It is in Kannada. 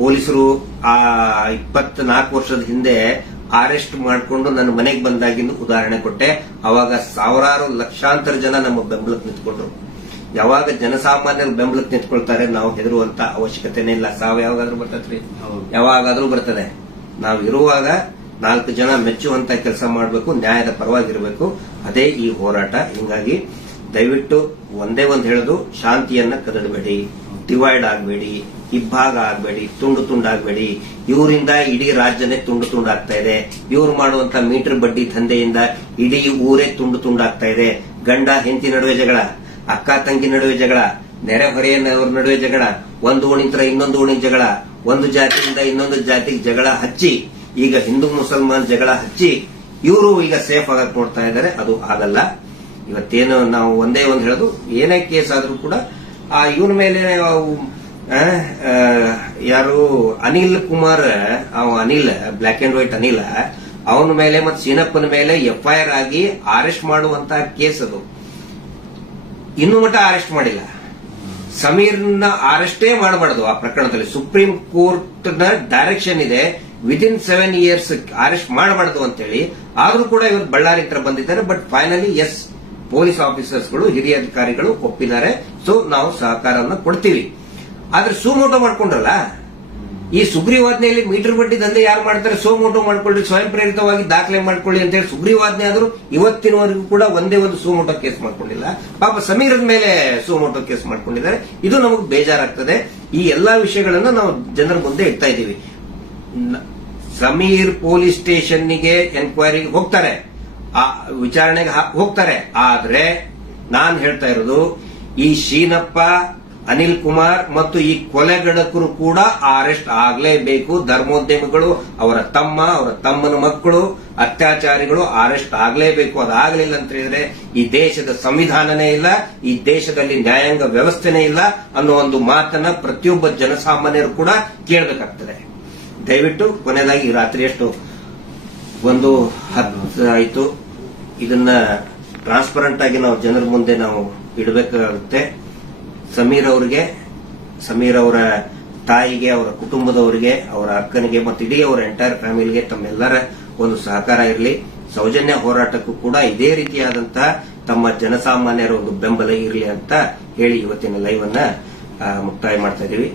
ಪೊಲೀಸರು ಆ ಇಪ್ಪತ್ನಾಲ್ಕು ವರ್ಷದ ಹಿಂದೆ ಅರೆಸ್ಟ್ ಮಾಡಿಕೊಂಡು ನನ್ನ ಮನೆಗೆ ಬಂದಾಗಿಂದು ಉದಾಹರಣೆ ಕೊಟ್ಟೆ. ಅವಾಗ ಸಾವಿರಾರು ಲಕ್ಷಾಂತರ ಜನ ನಮ್ಮ ಬೆಂಬಲಕ್ಕೆ ನಿಂತ್ಕೊಂಡ್ರು. ಯಾವಾಗ ಜನಸಾಮಾನ್ಯರು ಬೆಂಬಲಕ್ಕೆ ನಿಂತ್ಕೊಳ್ತಾರೆ ನಾವು ಹೆದರುವಂತ ಅವಶ್ಯಕತೆನೇ ಇಲ್ಲ. ಸಾವ ಯಾವಾಗಾದ್ರೂ ಬರ್ತೈತ್ರಿ. ಹೌದು. ಯಾವಾಗಾದ್ರೂ ಬರ್ತದೆ. ನಾವು ಇರುವಾಗ ನಾಲ್ಕು ಜನ ಮೆಚ್ಚುವಂತ ಕೆಲಸ ಮಾಡಬೇಕು ನ್ಯಾಯದ ಪರವಾಗಿರಬೇಕು. ಅದೇ ಈ ಹೋರಾಟ. ಹಿಂಗಾಗಿ ದಯವಿಟ್ಟು ಒಂದೇ ಒಂದು ಹೇಳೋದು, ಶಾಂತಿಯನ್ನ ಕದಡಬೇಡಿ ಡಿವೈಡ್ ಆಗಬೇಡಿ ಇಬ್ಬಾಗ ಆಗಬೇಡಿ, ತುಂಡು ತುಂಡಾಗಬೇಡಿ. ಇವರಿಂದ ಇಡೀ ರಾಜ್ಯನೇ ತುಂಡು ತುಂಡಾಗ್ತಾ ಇದೆ. ಇವ್ರು ಮಾಡುವಂತ ಮೀಟರ್ ಬಡ್ಡಿ ದಂಧೆಯಿಂದ ಇಡೀ ಊರೇ ತುಂಡು ತುಂಡಾಗ್ತಾ ಇದೆ. ಗಂಡ, ಹೆಂಡತಿ ನಡುವೆ ಜಗಳ, ಅಕ್ಕ, ತಂಗಿ ನಡುವೆ ಜಗಳ ನೆರೆಹೊರೆಯವ್ರ ನಡುವೆ ಜಗಳ, ಒಂದು ಓಣಿಂತರ ಇನ್ನೊಂದು ಓಣಿ ಜಗಳ, ಒಂದು ಜಾತಿಯಿಂದ ಇನ್ನೊಂದು ಜಾತಿಗೆ ಜಗಳ ಹಚ್ಚಿ, ಈಗ ಹಿಂದೂ ಮುಸಲ್ಮಾನ್ ಜಗಳ ಹಚ್ಚಿ, ಇವರು ಈಗ ಸೇಫ್ ಆಗಕ್ ನೋಡ್ತಾ ಇದ್ದಾರೆ. ಅದು ಆಗಲ್ಲ. ಇವತ್ತೇನು ನಾವು ಒಂದೇ ಒಂದು ಹೇಳೋದು, ಏನೇ ಕೇಸ್ ಆದ್ರೂ ಕೂಡ, ಆ ಇವನ ಮೇಲೆ ಯಾರು ಅನಿಲ್ ಕುಮಾರ್ ಅವ Anil black and white Anil, ಅವನ ಮೇಲೆ ಮತ್ತು ಸೀನಪ್ಪನ ಮೇಲೆ ಎಫ್ಐಆರ್ ಆಗಿ ಅರೆಸ್ಟ್ ಮಾಡುವಂತ ಕೇಸ್ ಅದು. ಇನ್ನು ಮಟ್ಟ ಅರೆಸ್ಟ್ ಮಾಡಿಲ್ಲ. ಸಮೀರ್ನ ಅರೆಸ್ಟೇ ಮಾಡಬಾರ್ದು ಆ ಪ್ರಕರಣದಲ್ಲಿ. ಸುಪ್ರೀಂ ಕೋರ್ಟ್ನ ಡೈರೆಕ್ಷನ್ ಇದೆ. ವಿದಿನ್ ಸೆವೆನ್ ಇಯರ್ಸ್ ಅರೆಸ್ಟ್ ಮಾಡಬಾರ್ದು ಅಂತೇಳಿ. ಆದ್ರೂ ಕೂಡ ಇವತ್ತು ಬಳ್ಳಾರಿ ಹತ್ರ ಬಂದಿದ್ದಾರೆ ಬಟ್ ಫೈನಲಿ ಎಸ್ ಪೊಲೀಸ್ ಆಫೀಸರ್ಸ್ಗಳು, ಹಿರಿಯ ಅಧಿಕಾರಿಗಳು ಒಪ್ಪಿದ್ದಾರೆ. ಸೊ ನಾವು ಸಹಕಾರವನ್ನು ಕೊಡ್ತೀವಿ. ಆದ್ರೆ ಸುಮೋಟೋ ಮಾಡ್ಕೊಂಡ್ರಲ್ಲ? ಈ ಸುಗ್ರೀವಾಜ್ಞೆಯಲ್ಲಿ ಮೀಟರ್ ಬಡ್ಡಿ ದಂಧೆ ಯಾರು ಮಾಡ್ತಾರೆ? ಸೋಮೋಟೋ ಮಾಡ್ಕೊಳ್ಳಿ, ಸ್ವಯಂ ಪ್ರೇರಿತವಾಗಿ ದಾಖಲೆ ಮಾಡ್ಕೊಳ್ಳಿ ಅಂತ ಹೇಳಿ ಸುಗ್ರೀವಾಜ್ಞೆ ಆದರೂ ಇವತ್ತಿನವರೆಗೂ ಕೂಡ ಒಂದೇ ಒಂದು ಸೋಮೋಟೋ ಕೇಸ್ ಮಾಡ್ಕೊಂಡಿಲ್ಲ. ಪಾಪ ಸಮೀರದ ಮೇಲೆ ಸೋಮೋಟೋ ಕೇಸ್ ಮಾಡ್ಕೊಂಡಿದ್ದಾರೆ. ಇದು ನಮಗೆ ಬೇಜಾರಾಗ್ತದೆ. ಈ ಎಲ್ಲಾ ವಿಷಯಗಳನ್ನು ನಾವು ಜನರ ಮುಂದೆ ಇಡ್ತಾ ಇದ್ದೀವಿ. ಸಮೀರ್ ಪೊಲೀಸ್ ಸ್ಟೇಷನ್ಗೆ ಎನ್ಕ್ವೈರಿಗೆ ಹೋಗ್ತಾರೆ. ಆ ವಿಚಾರಣೆಗೆ ಹೋಗ್ತಾರೆ. ಆದ್ರೆ ನಾನು ಹೇಳ್ತಾ ಇರೋದು, ಈ ಶೀನಪ್ಪ, ಅನಿಲ್ ಕುಮಾರ್ ಮತ್ತು ಈ ಕೊಲೆಗಡಕರು ಕೂಡ ಅರೆಸ್ಟ್ ಆಗಲೇಬೇಕು. ಧರ್ಮೋದ್ಯಮಿಗಳು, ಅವರ ತಮ್ಮ, ಅವರ ತಮ್ಮನ ಮಕ್ಕಳು, ಅತ್ಯಾಚಾರಿಗಳು ಅರೆಸ್ಟ್ ಆಗಲೇಬೇಕು. ಅದಾಗಲಿಲ್ಲ ಅಂತ ಹೇಳಿದ್ರೆ ಈ ದೇಶದ ಸಂವಿಧಾನನೇ ಇಲ್ಲ, ಈ ದೇಶದಲ್ಲಿ ನ್ಯಾಯಾಂಗ ವ್ಯವಸ್ಥೆನೇ ಇಲ್ಲ ಅನ್ನೋ ಒಂದು ಮಾತನ್ನ ಪ್ರತಿಯೊಬ್ಬ ಜನಸಾಮಾನ್ಯರು ಕೂಡ ಕೇಳಬೇಕಾಗ್ತದೆ. ದಯವಿಟ್ಟು ಕೊನೆಯದಾಗಿ ರಾತ್ರಿ ಎಷ್ಟು ಒಂದು ಹತ್ತು ಆಯಿತು. ಇದನ್ನ ಟ್ರಾನ್ಸ್ಪರೆಂಟ್ ಆಗಿ ನಾವು ಜನರ ಮುಂದೆ ನಾವು ಇಡಬೇಕಾಗುತ್ತೆ. ಸಮೀರ್ ಅವರಿಗೆ, ಸಮೀರ್ ಅವರ ತಾಯಿಗೆ, ಅವರ ಕುಟುಂಬದವರಿಗೆ, ಅವರ ಅಕ್ಕನಿಗೆ ಮತ್ತು ಇಡೀ ಅವರ ಎಂಟೈರ್ ಫ್ಯಾಮಿಲಿಗೆ ತಮ್ಮೆಲ್ಲರ ಒಂದು ಸಹಕಾರ ಇರಲಿ. ಸೌಜನ್ಯ ಹೋರಾಟಕ್ಕೂ ಕೂಡ ಇದೇ ರೀತಿಯಾದಂತಹ ತಮ್ಮ ಜನಸಾಮಾನ್ಯರ ಒಂದು ಬೆಂಬಲ ಇರಲಿ ಅಂತ ಹೇಳಿ ಇವತ್ತಿನ ಲೈವ್ ಅನ್ನ ಮುಕ್ತಾಯ ಮಾಡ್ತಾ ಇದೀವಿ